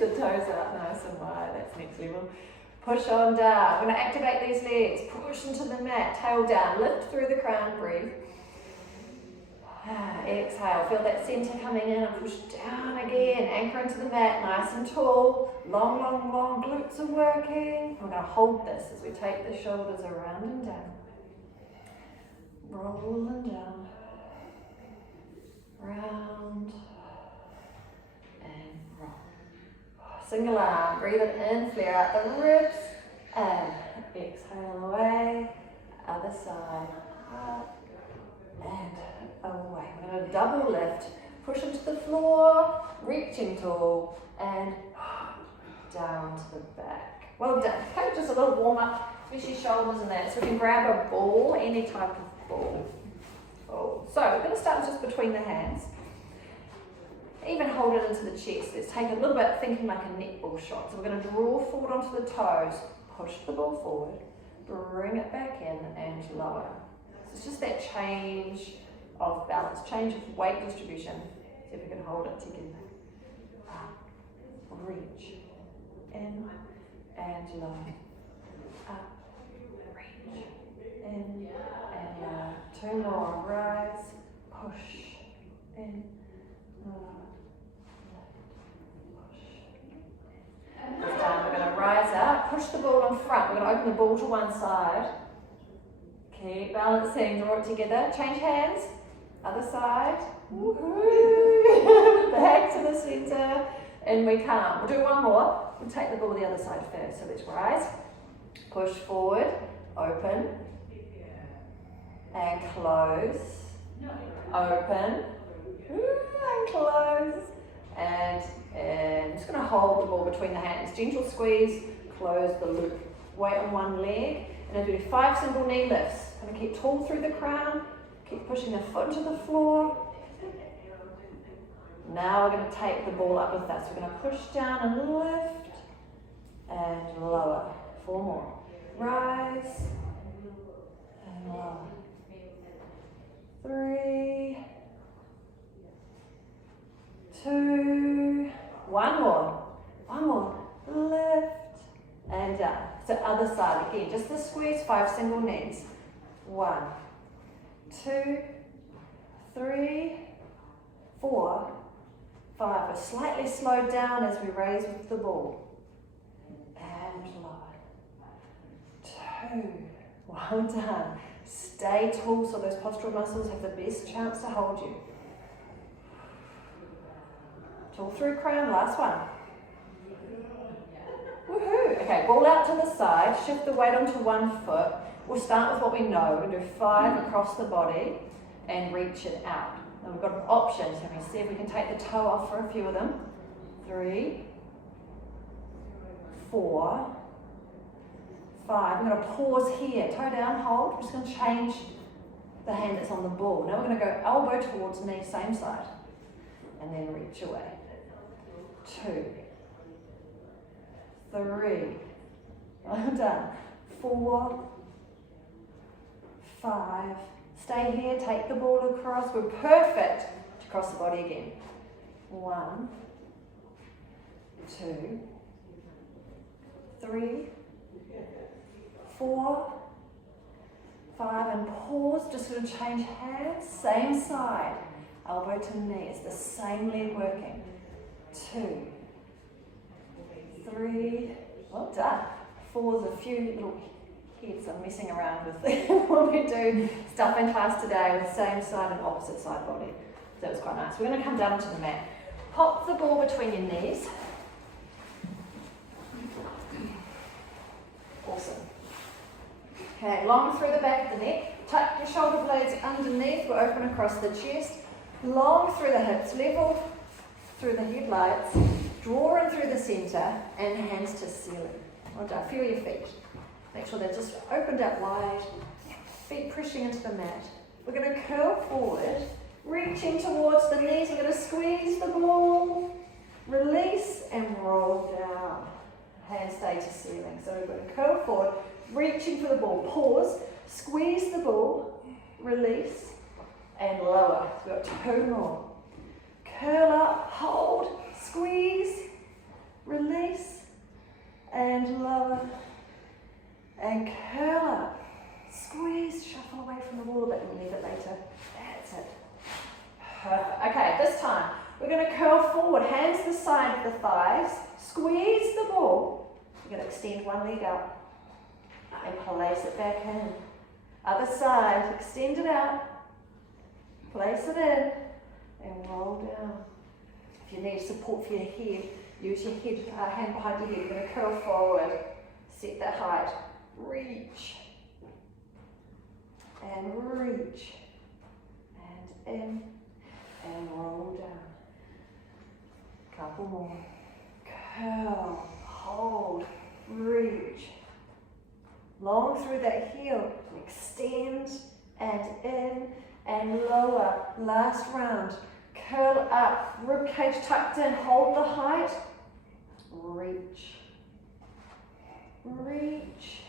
the toes out nice and wide. That's next level. Push on down. We're going to activate these legs. Push into the mat. Tail down. Lift through the crown. Breathe. Exhale. Feel that center coming in and push down again. Anchor into the mat. Nice and tall. Long, long, long. Glutes are working. We're going to hold this as we take the shoulders around and down. Roll and down. Round. And roll. Single arm. Breathe it in. Flare out the ribs. And exhale away. Other side. Up. And away. We're going to double lift. Push into the floor. Reaching tall. And down to the back. Well done. Okay, just a little warm up. Especially shoulders and that. So we can grab a ball. Any type of ball. So we're going to start just between the hands. Even hold it into the chest. Let's take a little bit, thinking like a netball shot. So we're going to draw forward onto the toes, push the ball forward, bring it back in and lower. So it's just that change of balance, change of weight distribution. See if we can hold it together. Up, reach, in and lower. Up, reach, in and lower. Two more, rise, push, in, lower. This time we're going to rise up, push the ball in front. We're going to open the ball to one side. Keep balancing, draw it together. Change hands. Other side. Woohoo! Back to the center. And we come. We'll do one more. We'll take the ball to the other side first. So let's rise. Push forward. Open. And close. Open. And close. And I'm just going to hold the ball between the hands. Gentle squeeze, close the loop. Weight on one leg. And I'm going to do 5 simple knee lifts. Going to keep tall through the crown. Keep pushing the foot to the floor. Now we're going to take the ball up with us. We're going to push down and lift. And lower. 4 more. Rise. And lower. 3. 2, one more, lift, and down. So other side again, just the squeeze, 5 single knees. 1, 2, 3, 4, 5. We're slightly slowed down as we raise with the ball. And lower. 2, well done. Stay tall so those postural muscles have the best chance to hold you. Tall through crown, last one. Woohoo! Okay, ball out to the side, shift the weight onto one foot. We'll start with what we know. We're going to do 5 across the body and reach it out. Now we've got options. Can we see if we can take the toe off for a few of them? 3, 4, 5. I'm going to pause here. Toe down, hold. We're just going to change the hand that's on the ball. Now we're going to go elbow towards knee, same side. And then reach away. 2, 3, well done. 4, 5. Stay here, take the ball across. We're perfect to cross the body again. 1, 2, 3, 4, 5, and pause. Just going to change hands, same side. Elbow to knee, it's the same leg working. 2, 3, well done. 4 is a few little heads I'm messing around with when we do stuff in class today with same side and opposite side body. So that was quite nice. We're going to come down onto the mat. Pop the ball between your knees. Awesome. Okay, long through the back of the neck. Tuck your shoulder blades underneath. We'll open across the chest. Long through the hips, level through the headlights, draw in through the centre and hands to ceiling. Well done. Feel your feet. Make sure they're just opened up wide, feet pushing into the mat. We're going to curl forward, reaching towards the knees. We're going to squeeze the ball, release and roll down. Hands stay to ceiling. So we're going to curl forward, reaching for the ball. Pause, squeeze the ball, release and lower. So we've got 2 more. Curl up, hold, squeeze, release. We're going to curl forward, hands to the side of the thighs, squeeze the ball. You're going to extend one leg out and place it back in. Other side, extend it out, place it in, and roll down. If you need support for your head, use your hand behind your head. You're going to curl forward, set that height, reach, and reach, and in, and roll down. Couple more. Curl, hold, reach. Long through that heel, extend, and in, and lower. Last round. Curl up, rib cage tucked in, hold the height, reach, reach,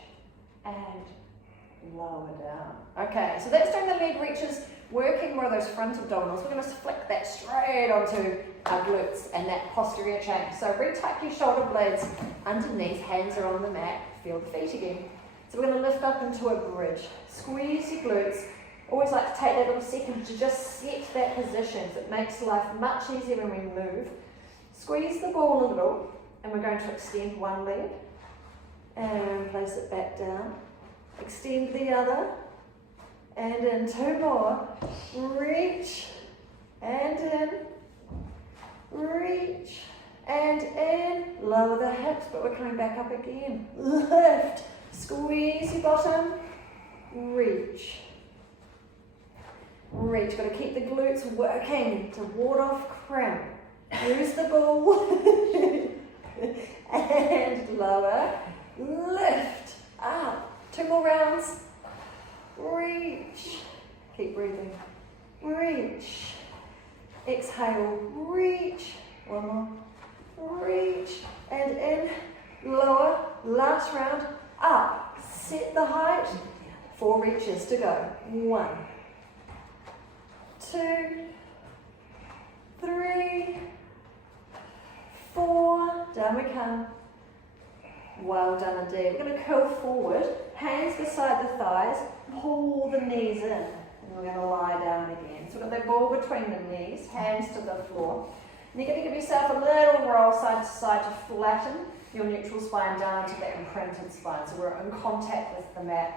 and lower down. Okay, so that's doing the leg reaches, working more of those front abdominals. We're going to flick that straight onto our glutes and that posterior chain. So retuck your shoulder blades underneath, hands are on the mat, feel the feet again. So we're going to lift up into a bridge, squeeze your glutes. Always like to take that little second to just set that position. It makes life much easier when we move. Squeeze the ball a little, and we're going to extend one leg and place it back down. Extend the other, and in two more. Reach, and in, reach, and in. Lower the hips, but we're coming back up again. Lift, squeeze your bottom, reach. Reach, got to keep the glutes working to ward off cramp. Use the ball and lower, lift, up. Two more rounds. Reach, keep breathing. Reach, exhale, reach. One more. Reach, and in, lower. Last round, up. Set the height. 4 reaches to go. 1, 2, 3, 4, down we come. Well done indeed. We're going to curl forward, hands beside the thighs, pull the knees in, and we're going to lie down again. So we've got that ball between the knees, hands to the floor. And you're going to give yourself a little roll side to side to flatten your neutral spine down to that imprinted spine. So we're in contact with the mat.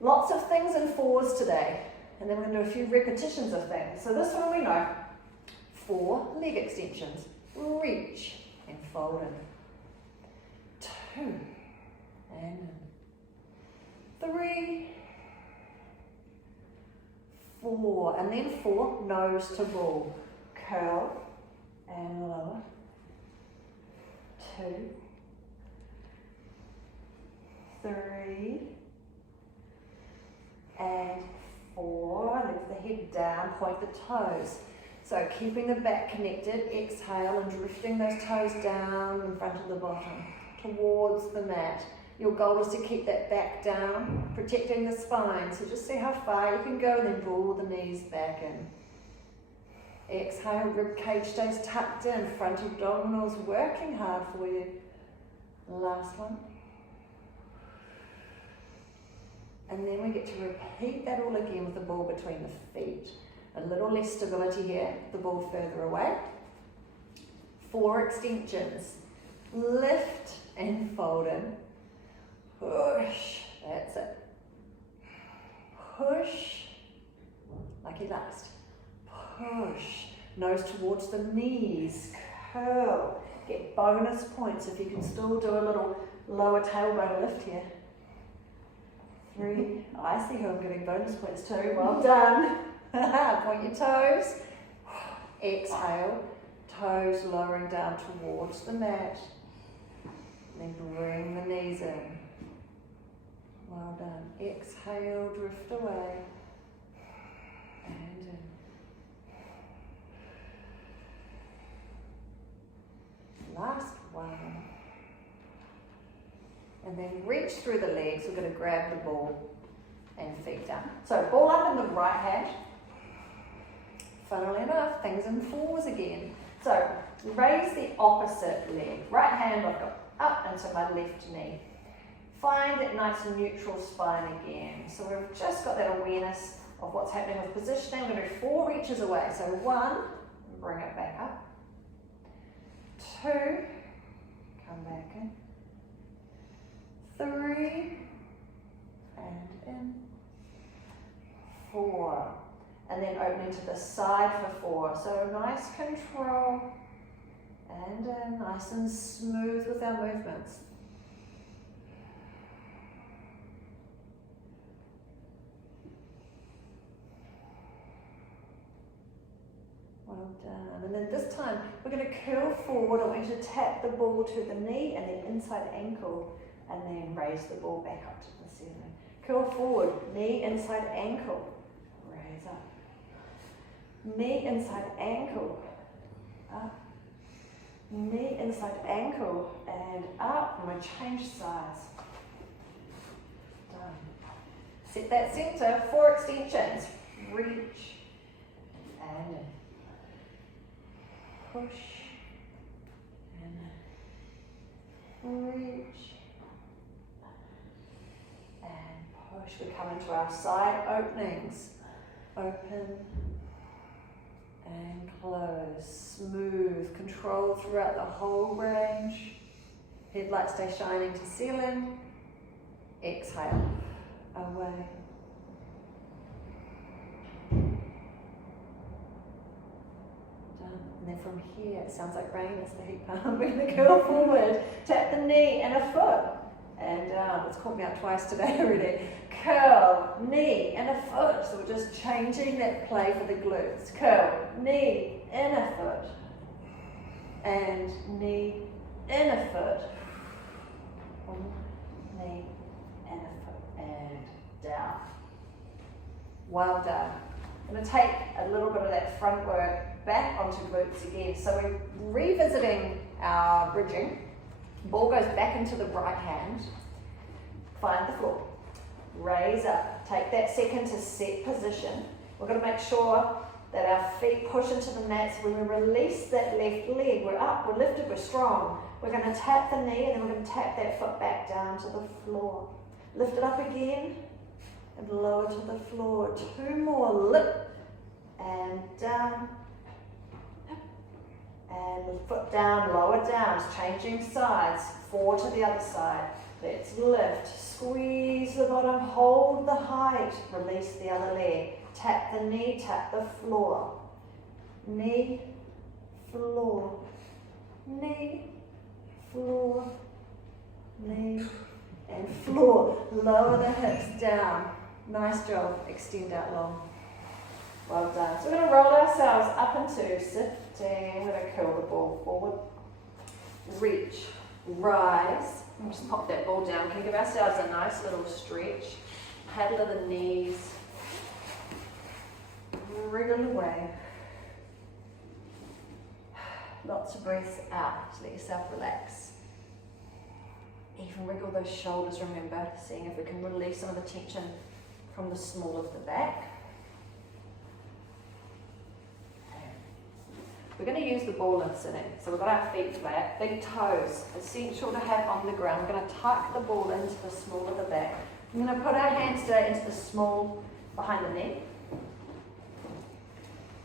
Lots of things in 4s today. And then we're going to do a few repetitions of things. So this one we know. 4 leg extensions. Reach and fold in. 2 and in. 3, 4, and then 4 nose to ball. Curl and lower. 2, 3, and 4, lift the head down, point the toes. So keeping the back connected, exhale and drifting those toes down in front of the bottom, towards the mat. Your goal is to keep that back down, protecting the spine. So just see how far you can go, then draw the knees back in. Exhale, rib cage stays tucked in, front abdominals working hard for you. Last one. And then we get to repeat that all again with the ball between the feet. A little less stability here, the ball further away. 4 extensions. Lift and fold in. Push, that's it. Push, like your last. Push, nose towards the knees. Curl, get bonus points if you can still do a little lower tailbone lift here. 3, I see who I'm giving bonus points to, well done. Point your toes. Exhale, toes lowering down towards the mat. Then bring the knees in. Well done. Exhale, drift away. And in. Last one. And then reach through the legs. We're going to grab the ball and feet down. So ball up in the right hand. Funnily enough, things in 4s again. So raise the opposite leg. Right hand I've got up into my left knee. Find that nice and neutral spine again. So we've just got that awareness of what's happening with positioning. We're going to do 4 reaches away. So 1, bring it back. then opening to the side for 4. So nice control and nice and smooth with our movements. Well done. And then this time we're going to curl forward. I want you to tap the ball to the knee and the inside ankle, and then raise the ball back up to the ceiling. Curl forward, knee inside ankle, raise up. Knee inside ankle, up. Knee inside ankle and up. I'm going to change sides. Done. Set that center, 4 extensions. Reach and push and reach and push. We come into our side openings. Open and close. Smooth. Control throughout the whole range. Headlight stay shining to ceiling. Exhale. Away. And then from here, it sounds like rain as the heat pump. We're going to curl forward, tap the knee and a foot. And it's caught me out twice today already. Curl, knee and a foot. So we're just changing that play for the glutes. Curl, knee and a foot. And knee and a foot. Knee and a foot. And down. Well done. I'm going to take a little bit of that front work back onto glutes again. So we're revisiting our bridging. Ball goes back into the right hand. Find the floor. Raise up. Take that second to set position. We're going to make sure that our feet push into the mat. So when we release that left leg, we're up, we're lifted, we're strong. We're going to tap the knee and then we're going to tap that foot back down to the floor. Lift it up again and lower to the floor. 2 more. Lift and down. And foot down, lower down, it's changing sides, 4 to the other side. Let's lift, squeeze the bottom, hold the height, release the other leg. Tap the knee, tap the floor. Knee, floor, knee, floor, knee, and floor. Lower the hips down. Nice job, extend out long. Well done. So we're going to roll ourselves up into sitting. We're going to curl the ball forward. Reach, rise. And just pop that ball down. We can give ourselves a nice little stretch. Paddle of the knees. Wriggle away. Lots of breaths out. Just let yourself relax. Even wriggle those shoulders, remember. Seeing if we can release some of the tension from the small of the back. We're going to use the ball in sitting. So we've got our feet flat, big toes, essential to have on the ground. We're going to tuck the ball into the small of the back. We're going to put our hands today into the small behind the neck.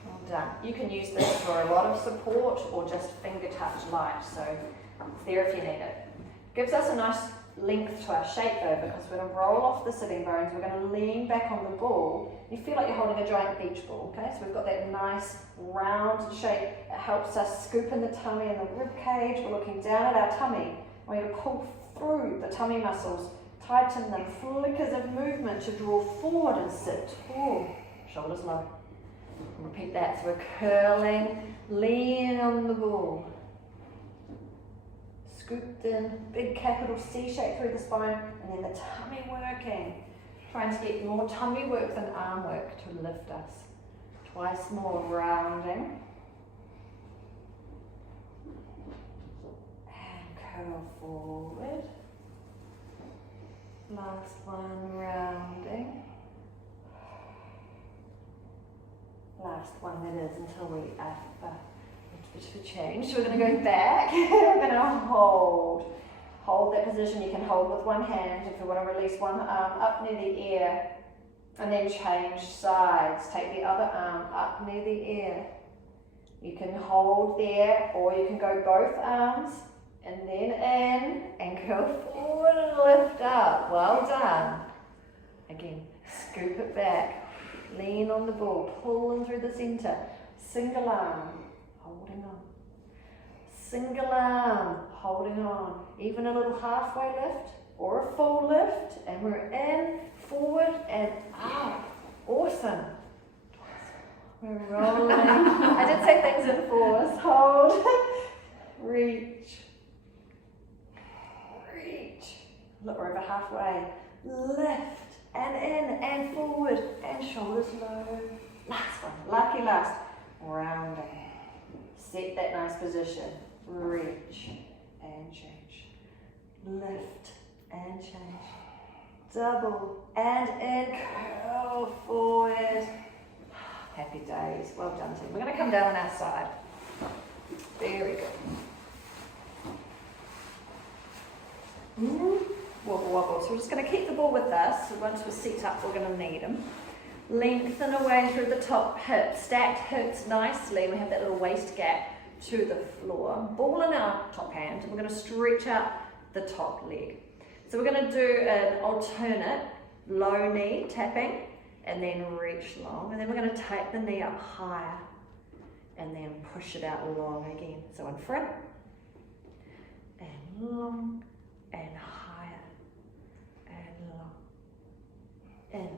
Well done. You can use this for a lot of support or just finger touch light. So it's there if you need it. Gives us a nice length to our shape though, because we're going to roll off the sitting bones. We're going to lean back on the ball. You feel like you're holding a giant beach ball, okay? So we've got that nice round shape. It helps us scoop in the tummy and the rib cage. We're looking down at our tummy. We're going to pull through the tummy muscles, tighten them, flickers of movement to draw forward and sit. Ooh, shoulders low. Repeat that. So we're curling, lean on the ball. Scooped in, big capital C shape through the spine, and then the tummy working. Trying to get more tummy work than arm work to lift us. Twice more, rounding. And curl forward. Last one, rounding. Last one that is until we for change. So we're going to go back. We're going to hold that position. You can hold with one hand if you want to release one arm up near the ear, and then change sides. Take the other arm up near the ear. You can hold there, or you can go both arms and then in and go forward and lift up. Well done. Again, scoop it back. Lean on the ball, pulling through the center. Single arm, holding on. Single arm, holding on. Even a little halfway lift or a full lift. And we're in, forward and out. Awesome. We're rolling. I did say things in fours. Hold. Reach. Reach. Look, we're over halfway. Lift. And in and forward. And shoulders low. Last one. Lucky last. Rounding. Set that nice position. Reach. And change. Lift. And change. Double. And in. Curl forward. Happy days. Well done, team. We're going to come down on our side. Very good. Wobble, wobble. So we're just going to keep the ball with us. So once we're set up, we're going to need them. Lengthen away through the top hip. Stacked hips nicely. We have that little waist gap to the floor. Ball in our top hand. And we're going to stretch out the top leg. So we're going to do an alternate low knee tapping. And then reach long, and then we're going to take the knee up higher and then push it out long again. So in front and long and higher and long. In,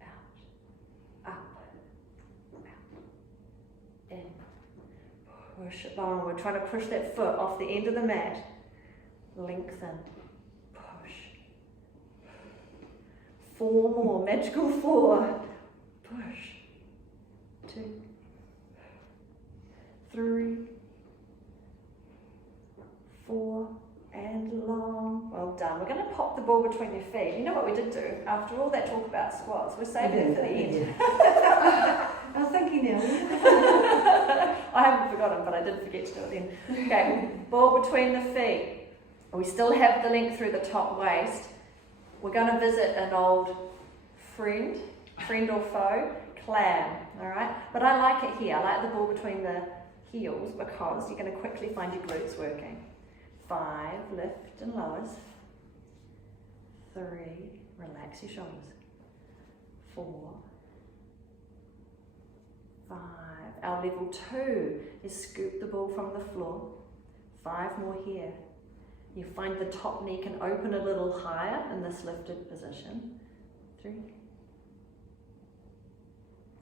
out, up, out, in. Push it long. We're trying to push that foot off the end of the mat. Lengthen. 4 more, magical 4. Push. 2, 3, 4, and long. Well done. We're going to pop the ball between your feet. You know what we did do? After all that talk about squats, we're saving it for the end. I was thinking now. I haven't forgotten, but I did forget to do it then. Okay, ball between the feet. We still have the length through the top waist. We're going to visit an old friend or foe, clam, all right? But I like it here. I like the ball between the heels because you're going to quickly find your glutes working. 5, lift and lowers. 3, relax your shoulders. 4, 5. Our level 2 is scoop the ball from the floor. 5 more here. You find the top knee can open a little higher in this lifted position. 3,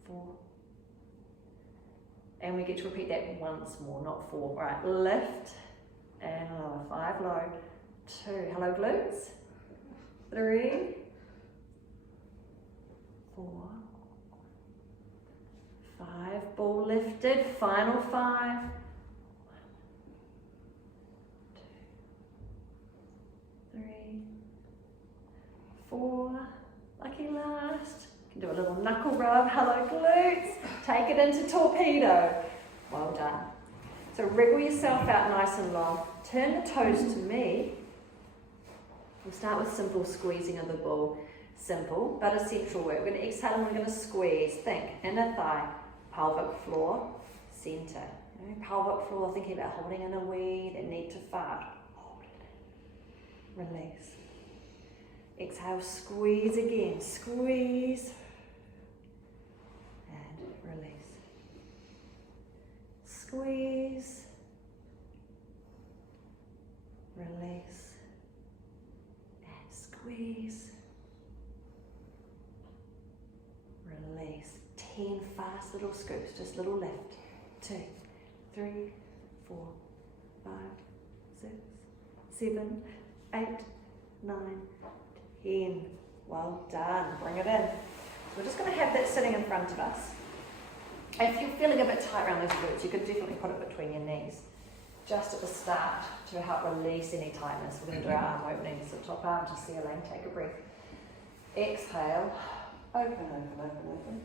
4. And we get to repeat that once more, not 4. All right, lift and lower. 5, low. 2, hello glutes. 3, 4, 5, ball lifted. Final 5. 4, lucky last. You can do a little knuckle rub, hello glutes. Take it into torpedo. Well done. So wriggle yourself out nice and long. Turn the toes to me. We'll start with simple squeezing of the ball. Simple but essential work. We're going to exhale and we're going to squeeze. Think inner thigh, pelvic floor, center. Okay? Pelvic floor, thinking about holding in a wee, that need to fart. Hold it. Release. Exhale, squeeze again, squeeze, and release. Squeeze, release, and squeeze, release. 10 fast little scoops, just little lift. 2, 3, 4, 5, 6, 7, 8, 9, 10. Well done. Bring it in. So we're just going to have that sitting in front of us. If you're feeling a bit tight around those glutes, you could definitely put it between your knees. Just at the start to help release any tightness. We're going to do our arm openings. So top arm to ceiling. Take a breath. Exhale. Open, open, open, open.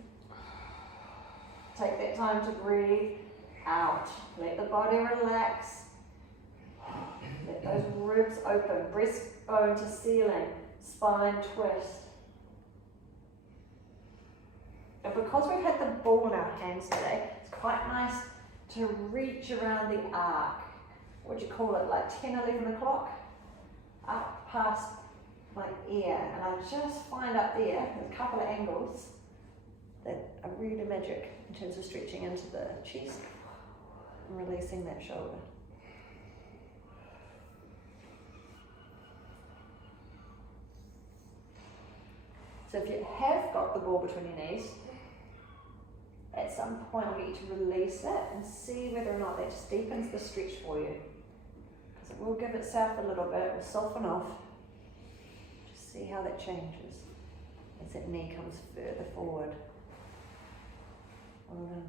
Take that time to breathe out. Let the body relax. Let those ribs open. Breastbone to ceiling. Spine twist. And because we've had the ball in our hands today, it's quite nice to reach around the arc. What do you call it, like 10, 11 o'clock? Up past my ear. And I just find up there, there's a couple of angles, that are really magic in terms of stretching into the chest and releasing that shoulder. So if you have got the ball between your knees, at some point I want you to release it and see whether or not that just deepens the stretch for you. Because it will give itself a little bit, it will soften off. Just see how that changes as that knee comes further forward. Well done.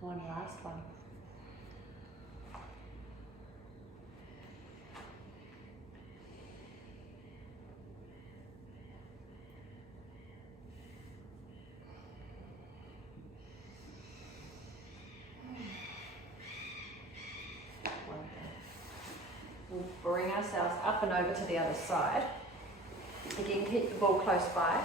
One last one. We'll bring ourselves up and over to the other side. Again, keep the ball close by.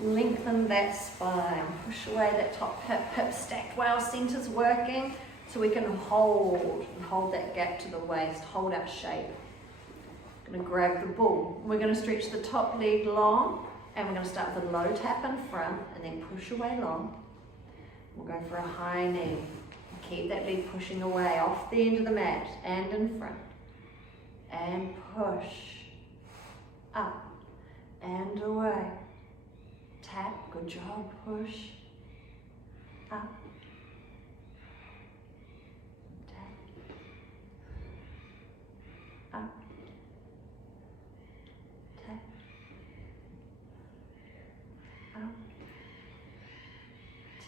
Lengthen that spine, push away that top hip, hip stacked well, center's working, so we can hold that gap to the waist, hold our shape. Going to grab the ball. We're going to stretch the top leg long, and we're going to start with a low tap in front, and then push away long. We'll go for a high knee. Keep that leg pushing away off the end of the mat and in front. And push. Up and away. Tap, good job, push. Up. Tap. Up. Tap. Up.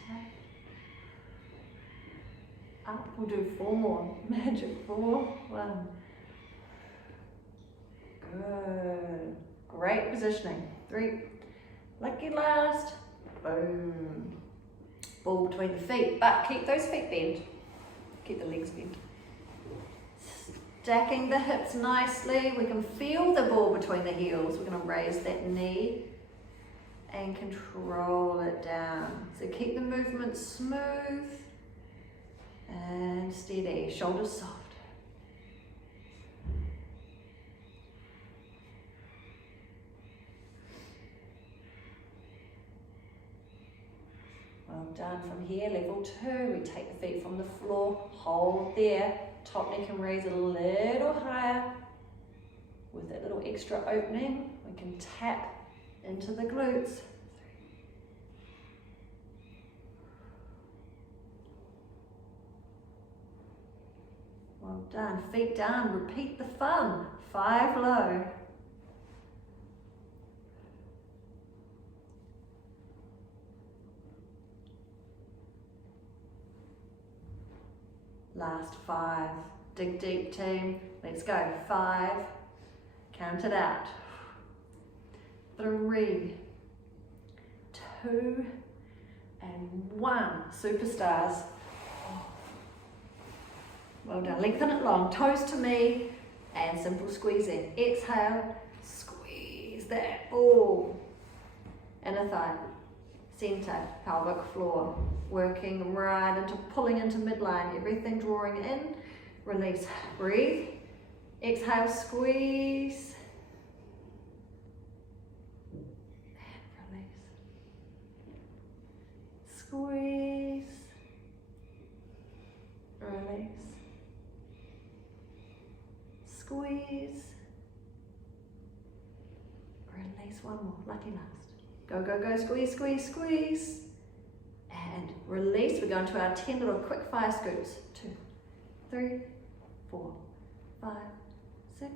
Tap. Up. We'll do 4 more. Magic 4. 1. Good. Great positioning. 3. Lucky last. Boom. Ball between the feet, but keep those feet bent. Keep the legs bent. Stacking the hips nicely. We can feel the ball between the heels. We're going to raise that knee and control it down. So keep the movement smooth and steady. Shoulders soft. Well done. From here, level 2, we take the feet from the floor, hold there, top knee can raise a little higher. With that little extra opening, we can tap into the glutes. Well done. Feet down, repeat the fun. 5 low. Last 5. Dig deep, team. Let's go. 5. Count it out. 3, 2, and 1. Superstars. Well done. Lengthen it long. Toes to me and simple squeezing. Exhale. Squeeze that ball. Inner thigh. Center, pelvic floor, working right into, pulling into midline, everything drawing in, release, breathe, exhale, squeeze, and release, squeeze, release, squeeze, one more, lucky last. Go, go, go, squeeze, squeeze, squeeze. And release. We're going to our 10 little quick fire scoops. 2, 3, 4, 5, 6,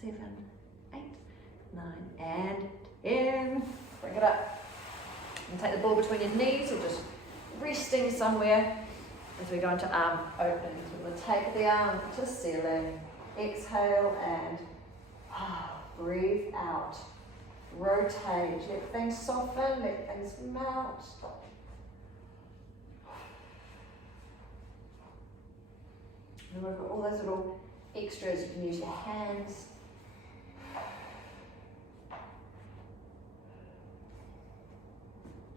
7, 8, 9, and 10. Bring it up. And take the ball between your knees or just resting somewhere as we go into arm openings. We're going to take the arm to ceiling. Exhale and breathe out. Rotate. Let things soften. Let things melt. And we've got all those little extras. You can use your hands.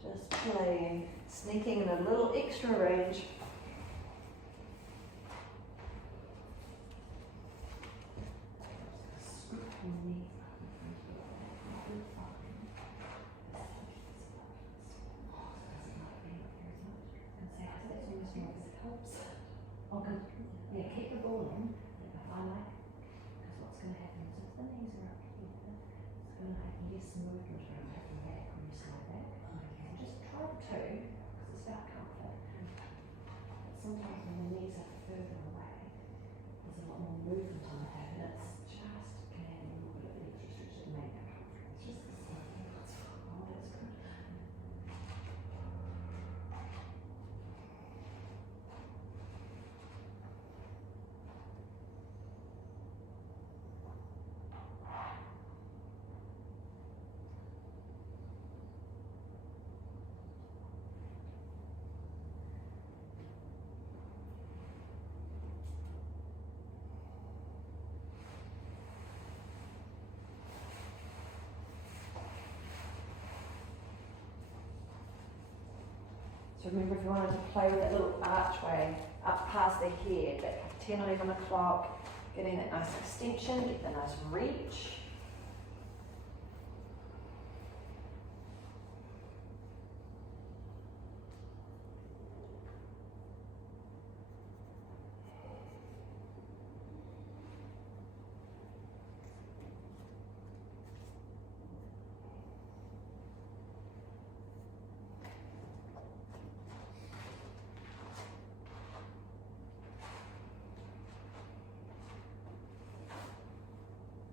Just playing, sneaking in a little extra range. Yeah, keep the ball in. I like it because what's going to happen is if the knees are up here, it's going to happen. You get some movement around your back when you slide back. Okay. Just try the two because it's about comfort. But sometimes when the knees are further away, there's a lot more movement on the hip, and it's just can add a little bit of extra stretch to make it comfortable. It's just the same. Oh, that's good. So remember, if you wanted to play with that little archway up past the head, at 10, 11 o'clock, getting that nice extension, get the nice reach.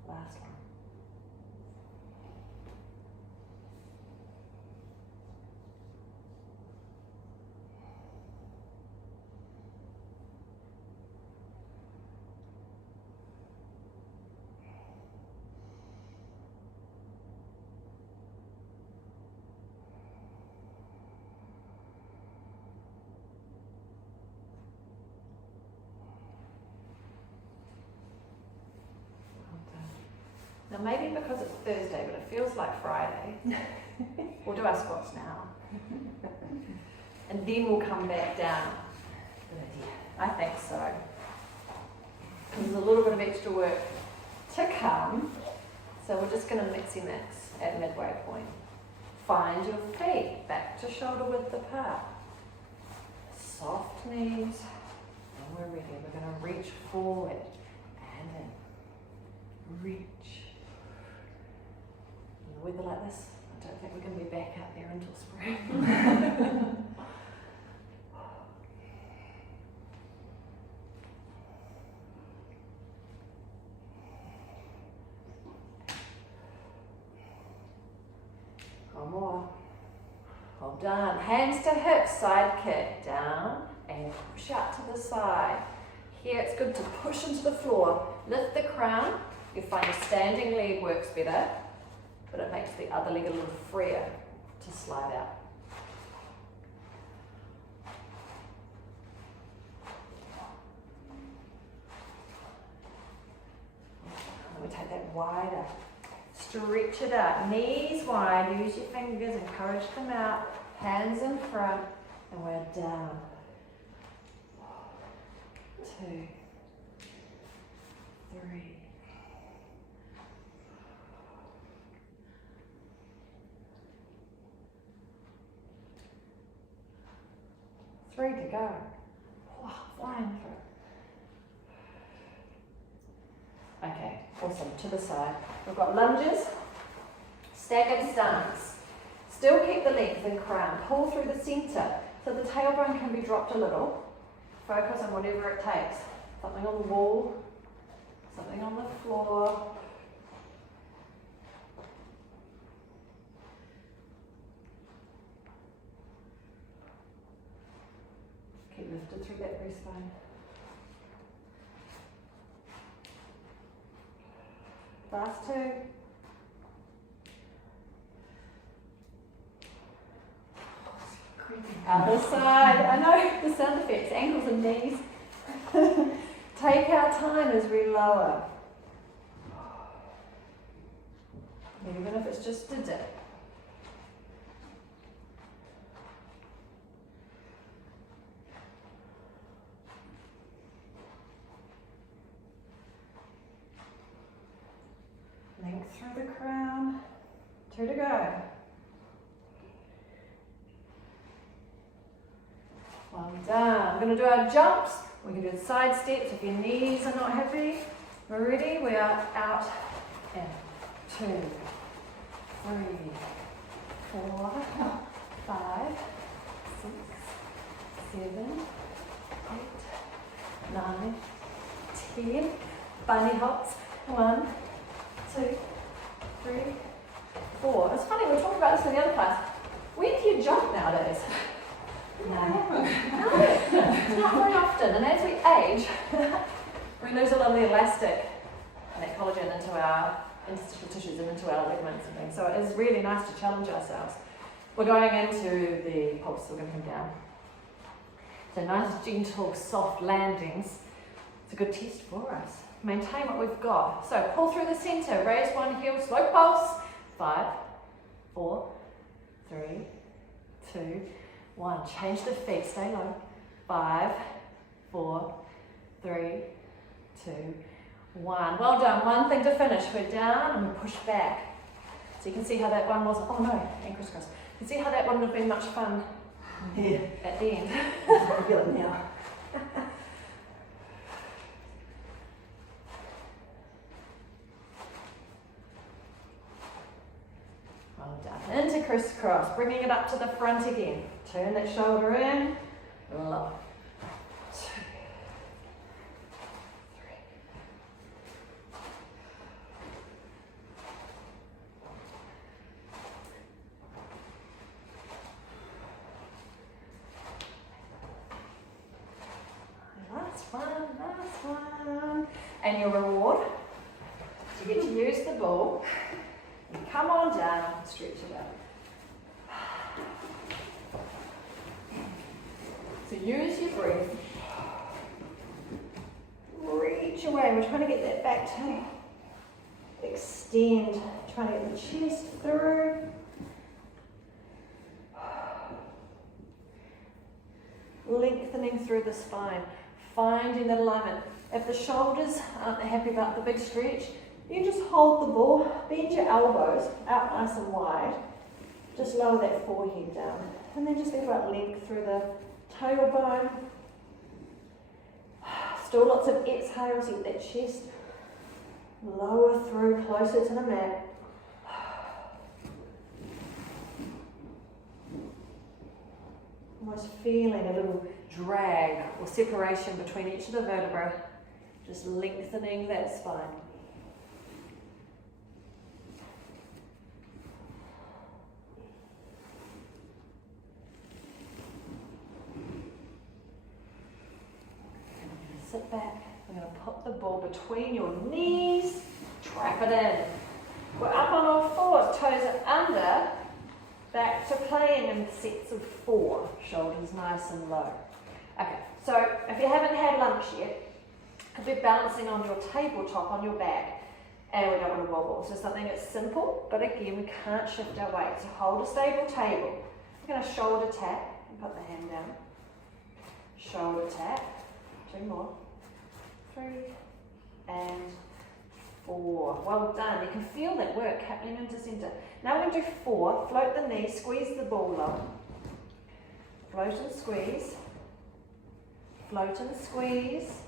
Last one. Now maybe because it's Thursday, but it feels like Friday. We'll do our squats now. And then we'll come back down. Good idea. I think so. There's a little bit of extra work to come. So we're just going to mixy mix at midway point. Find your feet back to shoulder width apart. Soft knees. And we're ready. We're going to reach forward and then reach. In a weather like this, I don't think we're going to be back out there until spring. One more. Hold on. Hands to hips, side kick. Down and push out to the side. Here it's good to push into the floor. Lift the crown. You'll find your standing leg works better, but it makes the other leg a little freer to slide out. And we take that wider. Stretch it out, knees wide, use your fingers, encourage them out, hands in front, and we're down. 2, 3. 3 to go. Wow, flying through. Okay, awesome. To the side. We've got lunges, Staggered stance. Still keep the length and crown. Pull through the centre so the tailbone can be dropped a little. Focus on whatever it takes. Something on the wall, something on the floor. Keep lifted through that breastbone. Last two. Other side. I know the sound effects, ankles and knees. Take our time as we lower. Even if it's just a dip. Length through the crown. 2 to go. Well done. We're going to do our jumps. We can do the side steps if your knees are not happy. We're ready. We are out. And 2, 3, 4, 5, 6, 7, 8, 9, 10. Bunny hops. 1, 2, 3, 4. It's funny, we talked about this in the other class. When do you jump nowadays? No, it's not very often. And as we age, we lose a lot of the elastic and that collagen into our interstitial tissues and into our ligaments and things. So it is really nice to challenge ourselves. We're going into the pulse, so we're going to come down. So nice, gentle, soft landings. It's a good test for us. Maintain what we've got. So pull through the centre, raise one heel, slow pulse. 5, 4, 3, 2, 1. Change the feet, stay low. 5, 4, 3, 2, 1. Well done. One thing to finish. We're down and we push back. So you can see how that one was. Oh no, and crisscross. You can see how that one would have been much fun at the end. I feel it now. Well done. Into crisscross, bringing it up to the front again. Turn that shoulder in, low. 2, 3. Last one. And your reward, you get to use the ball. And come on down, stretch it out. So use your breath. Reach away. We're trying to get that back to extend. Trying to get the chest through. Lengthening through the spine. Finding that alignment. If the shoulders aren't happy about the big stretch, you just hold the ball, bend your elbows out nice and wide. Just lower that forehead down. And then just think about length through the tailbone. Still lots of exhales, get that chest lower through, closer to the mat. Almost feeling a little drag or separation between each of the vertebrae. Just lengthening that spine. Sit back. We're going to put the ball between your knees. Trap it in. We're up on all fours. Toes are under. Back to playing in sets of 4. Shoulders nice and low. Okay, so if you haven't had lunch yet, could be balancing on your tabletop on your back. And we don't want to wobble. So something that's simple, but again, we can't shift our weight. So hold a stable table. We're going to shoulder tap and put the hand down. Shoulder tap. 2 more. 3 and 4. Well done. You can feel that work happening into centre. Now we're going to do 4. Float the knee, squeeze the ball low. Float and squeeze. Float and squeeze.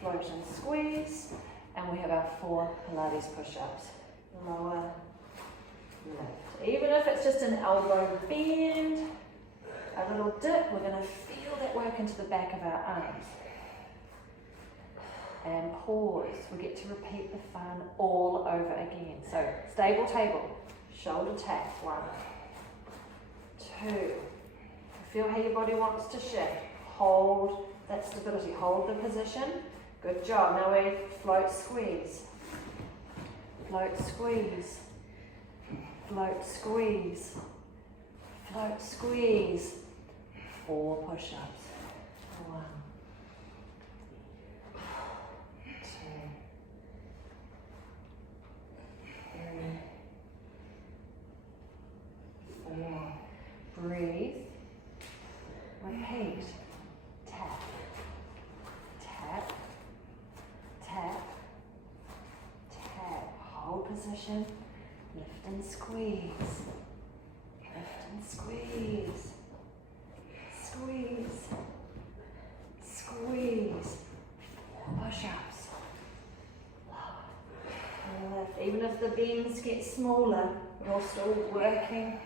Float and squeeze. And we have our 4 Pilates push-ups. Lower lift. Even if it's just an elbow bend, a little dip, we're going to feel that work into the back of our arms. And pause. We get to repeat the fun all over again. So stable table, shoulder tap, 1, 2. Feel how your body wants to shift. Hold that stability, hold the position. Good job. Now we float, squeeze. Float, squeeze. Float, squeeze. Float, squeeze. 4 push-ups. 1, 2, 3, 4. Breathe. Repeat. Tap. Tap. Tap. Tap. Hold position. Lift and squeeze. Lift and squeeze. Squeeze. Squeeze. Push-ups. Lift. Even if the bends get smaller, you're still working.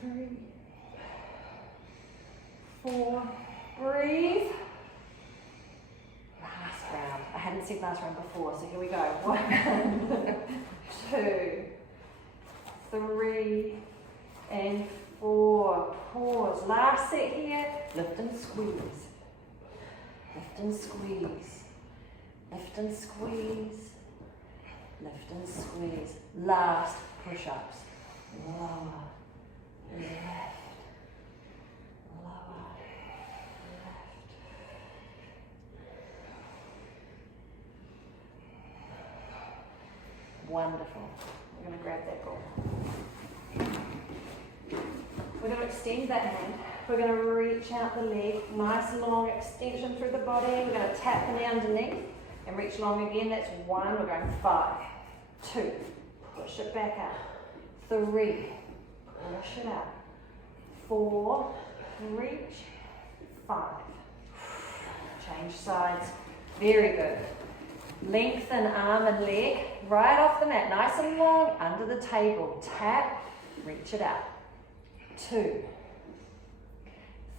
3, 4. Breathe. Last round. I hadn't said last round before, so here we go. 1, 2, 3, and 4. Pause. Last set here. Lift and squeeze. Lift and squeeze. Lift and squeeze. Lift and squeeze. Last push-ups. Lower. Left. Lower. Left. Wonderful. We're going to grab that ball. We're going to extend that hand. We're going to reach out the leg. Nice long extension through the body. We're going to tap the knee underneath and reach long again. That's 1. We're going 5, 2. Push it back up. 3. Push it up. 4. Reach. 5. Change sides. Very good. Lengthen arm and leg right off the mat. Nice and long under the table. Tap. Reach it up. 2.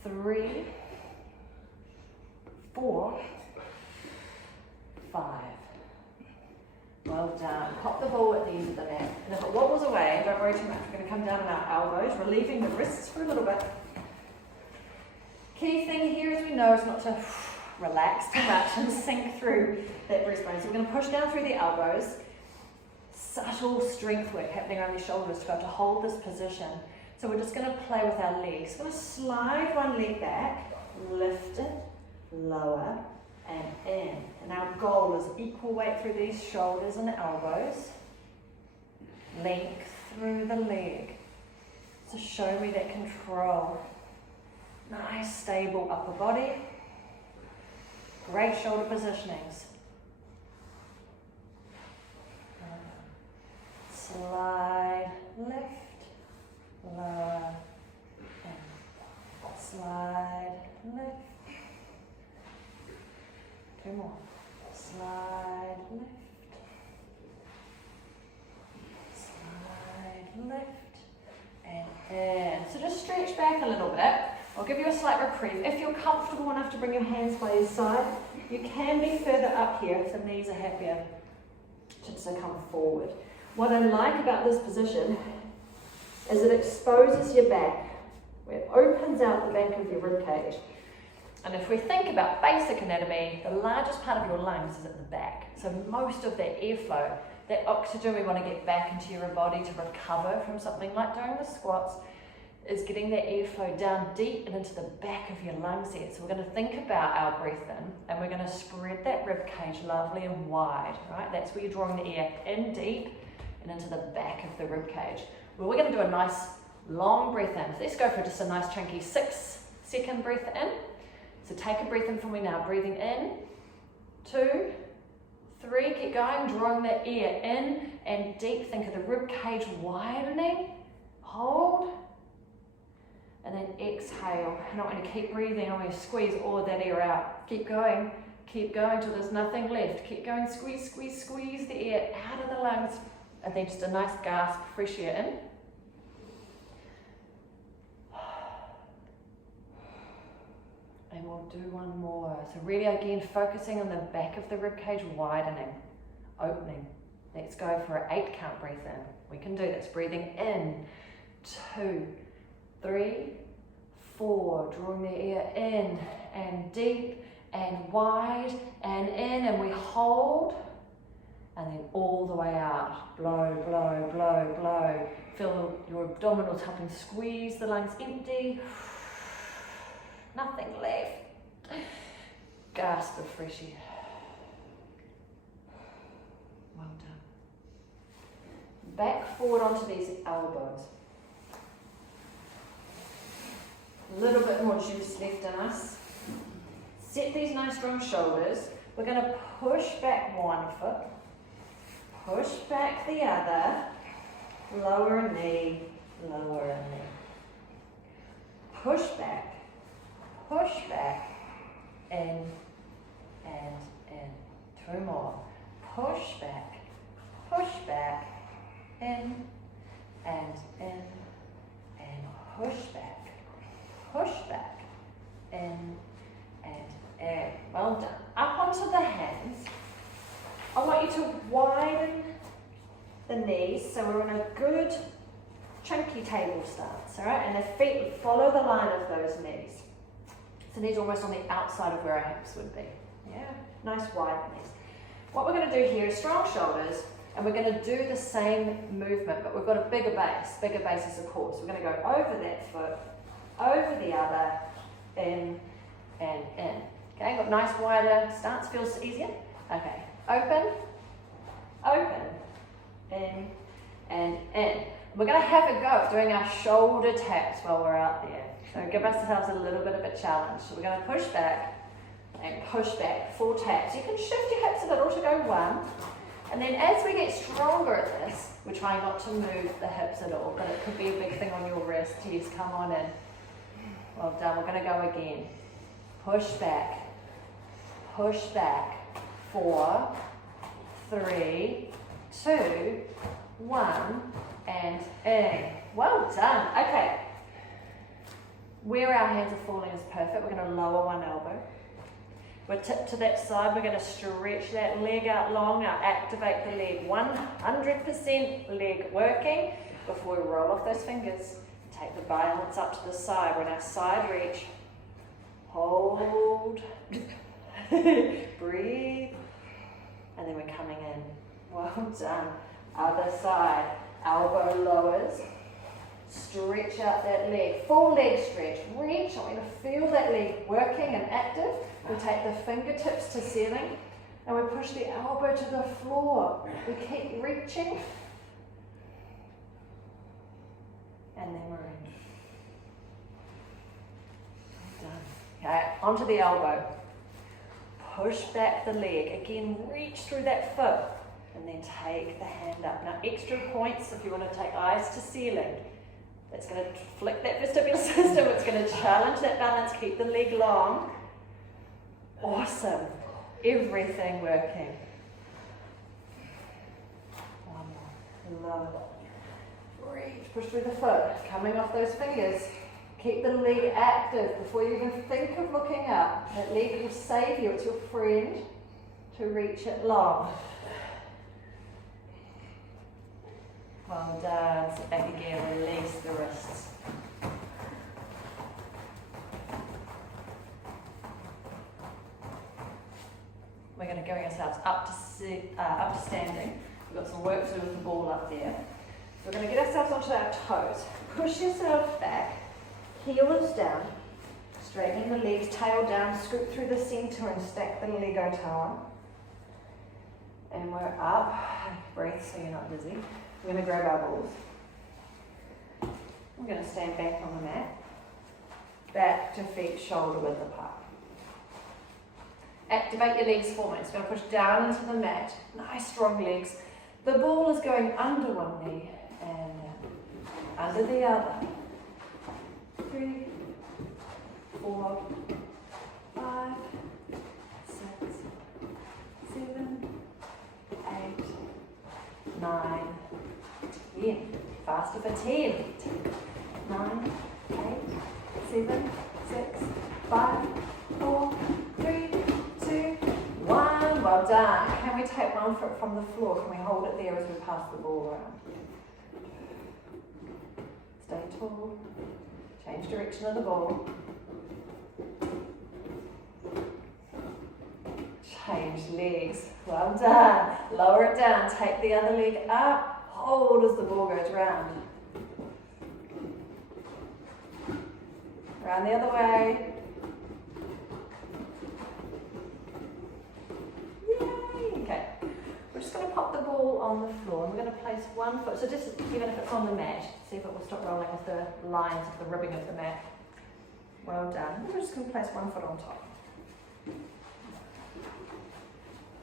3. 4. 5. Well done. Pop the ball at the end of the mat. And if it wobbles away, don't worry too much. We're going to come down on our elbows, relieving the wrists for a little bit. Key thing here, as we know, is not to relax too much and sink through that breastbone. So we're going to push down through the elbows. Subtle strength work happening around the shoulders to be able to hold this position. So we're just going to play with our legs. We're going to slide one leg back, lift it, lower, and in. And our goal is equal weight through these shoulders and elbows. Length through the leg. So show me that control. Nice, stable upper body. Great shoulder positionings. Slide, lift, lower, in. Slide, lift. 2 more. Slide, lift. Slide, lift. And in. So just stretch back a little bit. I'll give you a slight reprieve. If you're comfortable enough to bring your hands by your side, you can be further up here if the knees are happier to come forward. What I like about this position is it exposes your back. It opens out the back of your rib cage. And if we think about basic anatomy, the largest part of your lungs is at the back. So most of that airflow, that oxygen we want to get back into your body to recover from something like doing the squats, is getting that airflow down deep and into the back of your lungs here. So we're going to think about our breath in, and we're going to spread that rib cage lovely and wide, right? That's where you're drawing the air in deep and into the back of the rib cage. Well, we're going to do a nice long breath in. So let's go for just a nice chunky 6-second breath in. So take a breath in from me now. Breathing in, 2, 3, keep going, drawing the air in and deep. Think of the rib cage widening. Hold. And then exhale. And I want you to keep breathing. I want you to squeeze all of that air out. Keep going till there's nothing left. Keep going, squeeze, squeeze, squeeze the air out of the lungs, And then just a nice gasp, fresh air in. And we'll do one more. So really again, focusing on the back of the ribcage, widening, opening. Let's go for an 8 count breath in. We can do this. Breathing in, 2, 3, 4. Drawing the air in and deep and wide and in, and we hold. And then all the way out. Blow, blow, blow, blow. Feel your abdominals helping squeeze the lungs empty. Nothing left. Gasp of fresh air. Well done. Back forward onto these elbows. A little bit more juice left in us. Set these nice strong shoulders. We're going to push back one foot. Push back the other. Lower a knee. Lower a knee. Push back. Push back, in, and in. 2 more. Push back, in, and in, and push back, in, and in. Well done. Up onto the hands. I want you to widen the knees so we're in a good chunky table stance, all right? And the feet follow the line of those knees. So knees almost on the outside of where our hips would be. Yeah, nice wide knees. What we're going to do here is strong shoulders, and we're going to do the same movement, but we've got a bigger base as a core. So we're going to go over that foot, over the other, in, and in. Okay, got nice wider stance, feels easier? Okay, open, in, and in. We're going to have a go at doing our shoulder taps while we're out there. So give ourselves a little bit of a challenge. So we're going to push back and push back, full taps. You can shift your hips a little to go 1. And then as we get stronger at this, we're trying not to move the hips at all, but it could be a big thing on your wrist. Yes, come on in. Well done. We're going to go again. Push back, 4, 3, 2, 1, and in. Well done. Okay. Where our hands are falling is perfect. We're going to lower one elbow. We're tipped to that side. We're going to stretch that leg out long. Now activate the leg. 100% leg working before we roll off those fingers. Take the balance up to the side. We're in our side reach. Hold. Breathe. And then we're coming in. Well done. Other side. Elbow lowers. Stretch out that leg, full leg stretch, reach. I want you to feel that leg working and active. We take the fingertips to ceiling and we push the elbow to the floor. We keep reaching. And then we're in. Done. Okay, onto the elbow. Push back the leg. Again, reach through that foot and then take the hand up. Now extra points if you want to take eyes to ceiling. It's going to flick that vestibular system. It's going to challenge that balance. Keep the leg long. Awesome. Everything working. One more. Low. Breathe. Push through the foot. Coming off those fingers. Keep the leg active before you even think of looking up. That leg will save you. It's your friend to reach it long. Well done. Sit back again, release the wrists. We're going to go ourselves up to standing. We've got some work to do with the ball up there. So we're going to get ourselves onto our toes. Push yourself back, heels down, straightening the legs, tail down, scoop through the centre and stack the Lego toe on. And we're up. Breathe so you're not dizzy. We're going to grab our balls. We're going to stand back on the mat. Back to feet shoulder width apart. Activate your legs for me. It's going to push down into the mat. Nice strong legs. The ball is going under one knee and under the other. 3, 4, 5, 6, 7, 8, 9, Faster for 10. 9, 8, 7, 6, 5, 4, 3, 2, 1. Well done. Can we take one foot from the floor? Can we hold it there as we pass the ball around? Stay tall. Change direction of the ball. Change legs. Well done. Lower it down. Take the other leg up. Hold as the ball goes round. Round the other way. Yay! Okay. We're just going to pop the ball on the floor and we're going to place one foot. So just even if it's on the mat, see if it will stop rolling with the lines of the ribbing of the mat. Well done. We're just going to place one foot on top.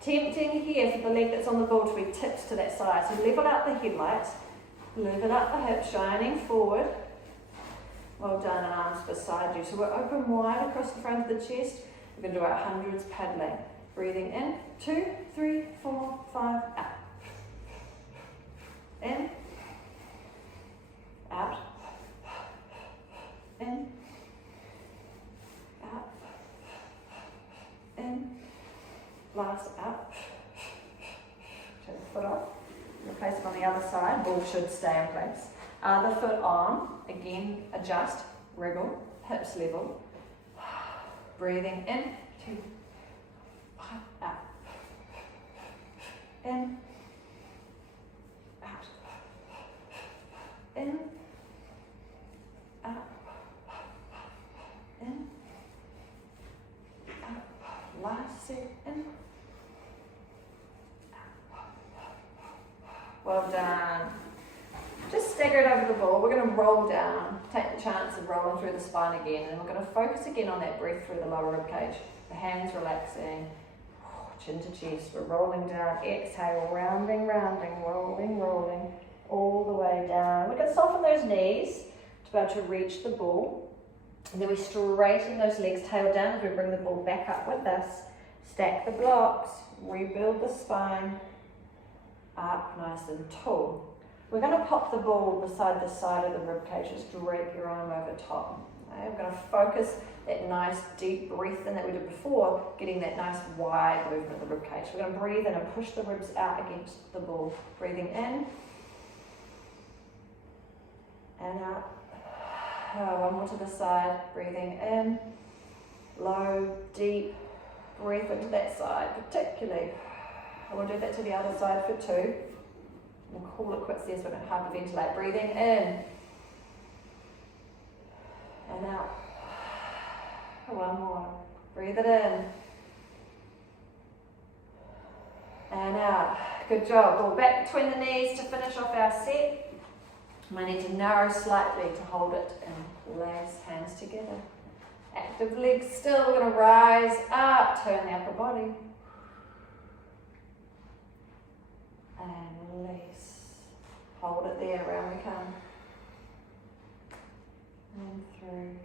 Tempting here for the leg that's on the ball to be tipped to that side. So level out the headlights, level out the hips, shining forward. Well done, arms beside you. So we're open wide across the front of the chest. We're going to do our hundreds paddling. Breathing in, 2, 3, 4, 5, out. In, out, in, out, in. Last up, take the foot off, replace it on the other side, ball should stay in place. Other foot on, again adjust, wriggle, hips level. Breathing in, 2, 5, out. In, out, in, out, in, out. Last set, in. Well done. Just stagger it over the ball. We're going to roll down, take the chance of rolling through the spine again, and we're going to focus again on that breath through the lower rib cage. The hands relaxing, chin to chest. We're rolling down, exhale, rounding, rounding, rolling, rolling, all the way down. We're going to soften those knees to be able to reach the ball. And then we straighten those legs, tail down, as we bring the ball back up with us. Stack the blocks, rebuild the spine, up nice and tall. We're going to pop the ball beside the side of the rib cage, just drape your arm over top. Okay? We're going to focus that nice deep breath in that we did before, getting that nice wide movement of the rib cage. We're going to breathe in and push the ribs out against the ball. Breathing in and out. One more to the side, breathing in, low, deep breath into that side, particularly. And we'll do that to the other side for 2. We'll call it quits there so we don't hyperventilate. Breathing in and out. One more. Breathe it in and out. Good job. Ball back between the knees to finish off our set. Might need to narrow slightly to hold it and place hands together. Active legs still. We're going to rise up, turn the upper body. And release. Hold it there, around we come. And through.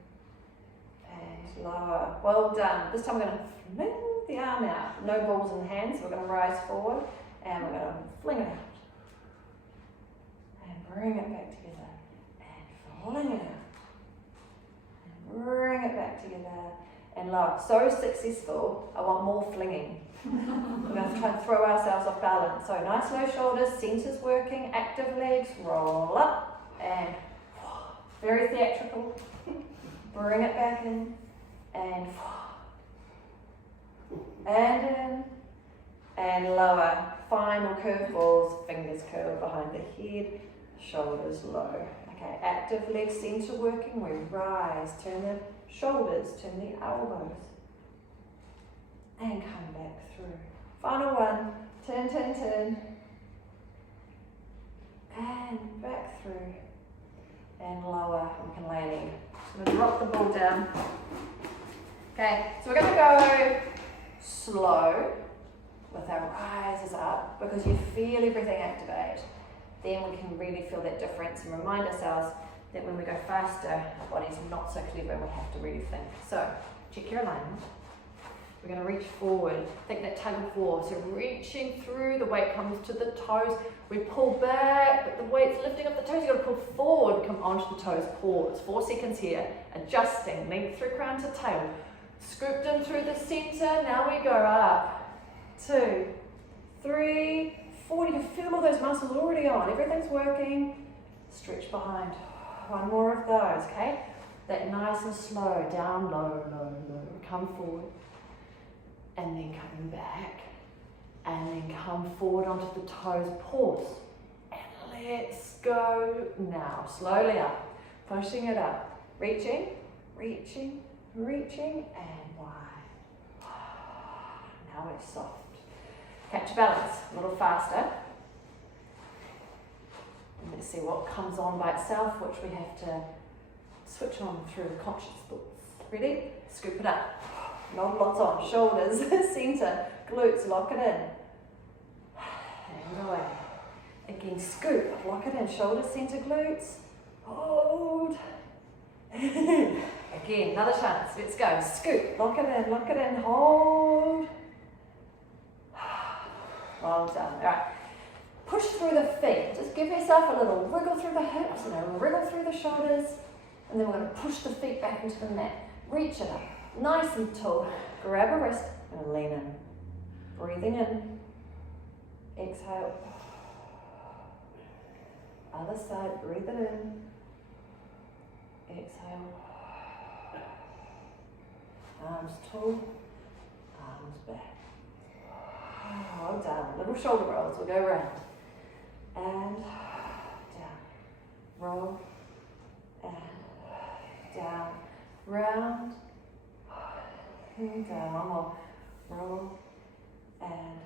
And lower. Well done. This time we're going to fling the arm out. No balls in the hands. We're going to rise forward and we're going to fling it out. And bring it back together. And fling it out. And bring it back together. And lower. So successful, I want more flinging. We're going to try and throw ourselves off balance. So nice low shoulders, centers working, active legs, roll up, and very theatrical. Bring it back in, and in, and lower. Final curveballs, fingers curled behind the head, shoulders low. Okay, active legs, center working, we rise, turn the shoulders, turn the elbows. And come back through. Final one. Turn, turn, turn. And back through. And lower. We can lay an egg. I'm going to drop the ball down. Okay, so we're going to go slow with our rises up because you feel everything activate. Then we can really feel that difference and remind ourselves that when we go faster, our body's not so clever and we have to really think. So, check your alignment. We're going to reach forward. Think that tug of war. So reaching through, the weight comes to the toes. We pull back, but the weight's lifting up the toes. You've got to pull forward, come onto the toes. Pause. 4 seconds here. Adjusting. Length through crown to tail. Scooped in through the center. Now we go up. 2, 3, 4. You can feel all those muscles already on. Everything's working. Stretch behind. One more of those, okay? That nice and slow. Down, low, low, low. Come forward. And then coming back, and then come forward onto the toes, pause, and let's go now, slowly up, pushing it up, reaching, reaching, reaching, and wide. Now we're soft. Catch balance, a little faster. And let's see what comes on by itself, which we have to switch on through conscious thoughts. Ready? Scoop it up. Not lots on. Shoulders, center, glutes, lock it in. And away. Again, scoop, lock it in. Shoulders, center, glutes. Hold. Again, another chance. Let's go. Scoop, lock it in, hold. Well done. All right. Push through the feet. Just give yourself a little wriggle through the hips and a wriggle through the shoulders. And then we're going to push the feet back into the mat. Reach it up. Nice and tall. Grab a wrist and lean in. Breathing in. Exhale. Other side, breathe it in. Exhale. Arms tall. Arms back. Well done. Little shoulder rolls. We'll go round. And down. Roll. And down. Round. And down. One more. Roll. And